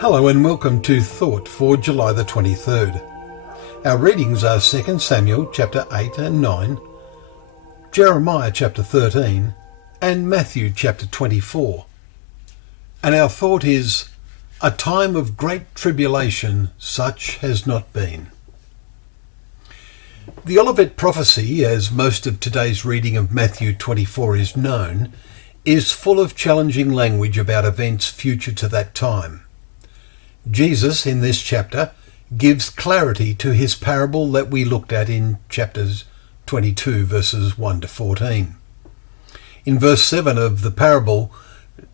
Hello and welcome to Thought for July the 23rd. Our readings are 2 Samuel chapter 8 and 9, Jeremiah chapter 13 and Matthew chapter 24. And our thought is, a time of great tribulation such has not been. The Olivet Prophecy, as most of today's reading of Matthew 24 is known, is full of challenging language about events future to that time. Jesus, in this chapter, gives clarity to his parable that we looked at in chapters 22, verses 1 to 14. In verse 7 of the parable,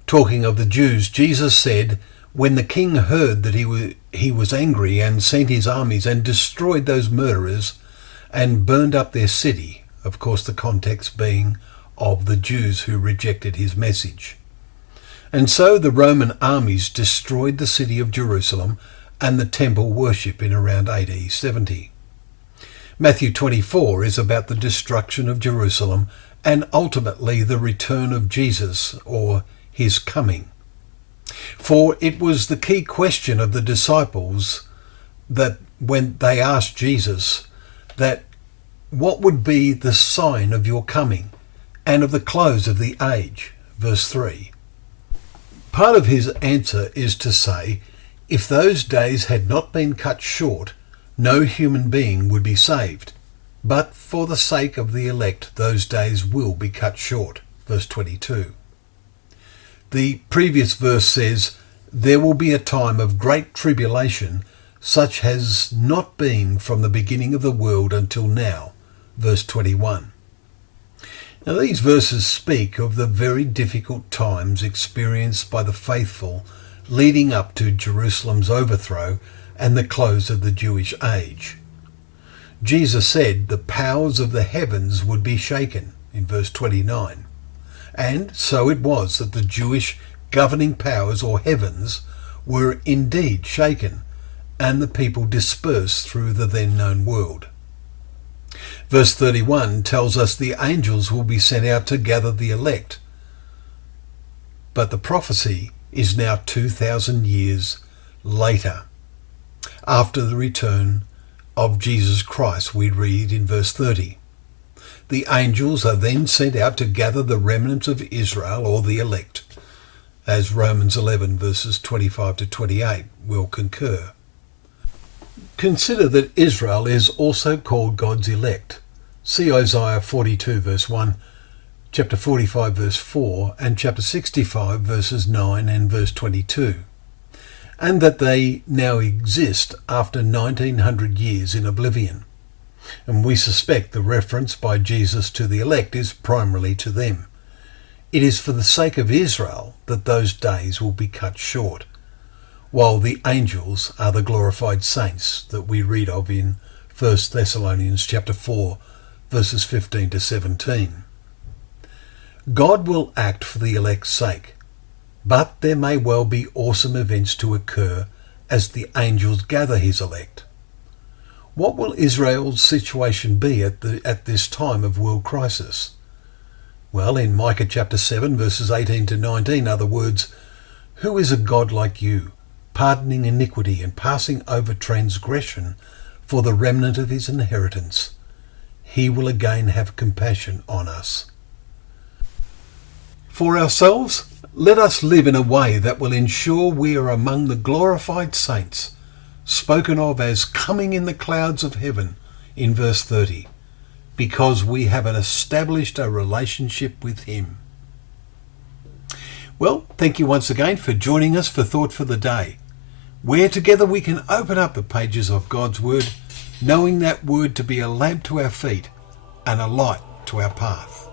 talking of the Jews, Jesus said, when the king heard that he was angry and sent his armies and destroyed those murderers and burned up their city, of course the context being of the Jews who rejected his message. And so the Roman armies destroyed the city of Jerusalem and the temple worship in around AD 70. Matthew 24 is about the destruction of Jerusalem and ultimately the return of Jesus, or his coming. For it was the key question of the disciples that when they asked Jesus that what would be the sign of your coming and of the close of the age, verse 3. Part of his answer is to say, if those days had not been cut short, no human being would be saved. But for the sake of the elect, those days will be cut short. Verse 22. The previous verse says, there will be a time of great tribulation, such has not been from the beginning of the world until now. Verse 21. Now these verses speak of the very difficult times experienced by the faithful leading up to Jerusalem's overthrow and the close of the Jewish age. Jesus said the powers of the heavens would be shaken in verse 29. And so it was that the Jewish governing powers or heavens were indeed shaken and the people dispersed through the then known world. Verse 31 tells us the angels will be sent out to gather the elect. But the prophecy is now 2,000 years later, after the return of Jesus Christ, we read in verse 30. The angels are then sent out to gather the remnants of Israel, or the elect, as Romans 11 verses 25 to 28 will concur. Consider that Israel is also called God's elect. See Isaiah 42 verse 1, chapter 45 verse 4, and chapter 65 verses 9 and verse 22. And that they now exist after 1900 years in oblivion. And we suspect the reference by Jesus to the elect is primarily to them. It is for the sake of Israel that those days will be cut short, while the angels are the glorified saints that we read of in 1 Thessalonians chapter 4, verses 15 to 17. God will act for the elect's sake, but there may well be awesome events to occur as the angels gather his elect. What will Israel's situation be at this time of world crisis? Well, in Micah chapter 7, verses 18 to 19 are the words, who is a God like you, pardoning iniquity and passing over transgression for the remnant of his inheritance? He will again have compassion on us. For ourselves, let us live in a way that will ensure we are among the glorified saints, spoken of as coming in the clouds of heaven in verse 30, because we have established a relationship with him. Well, thank you once again for joining us for Thought for the Day, where together we can open up the pages of God's Word, knowing that Word to be a lamp to our feet and a light to our path.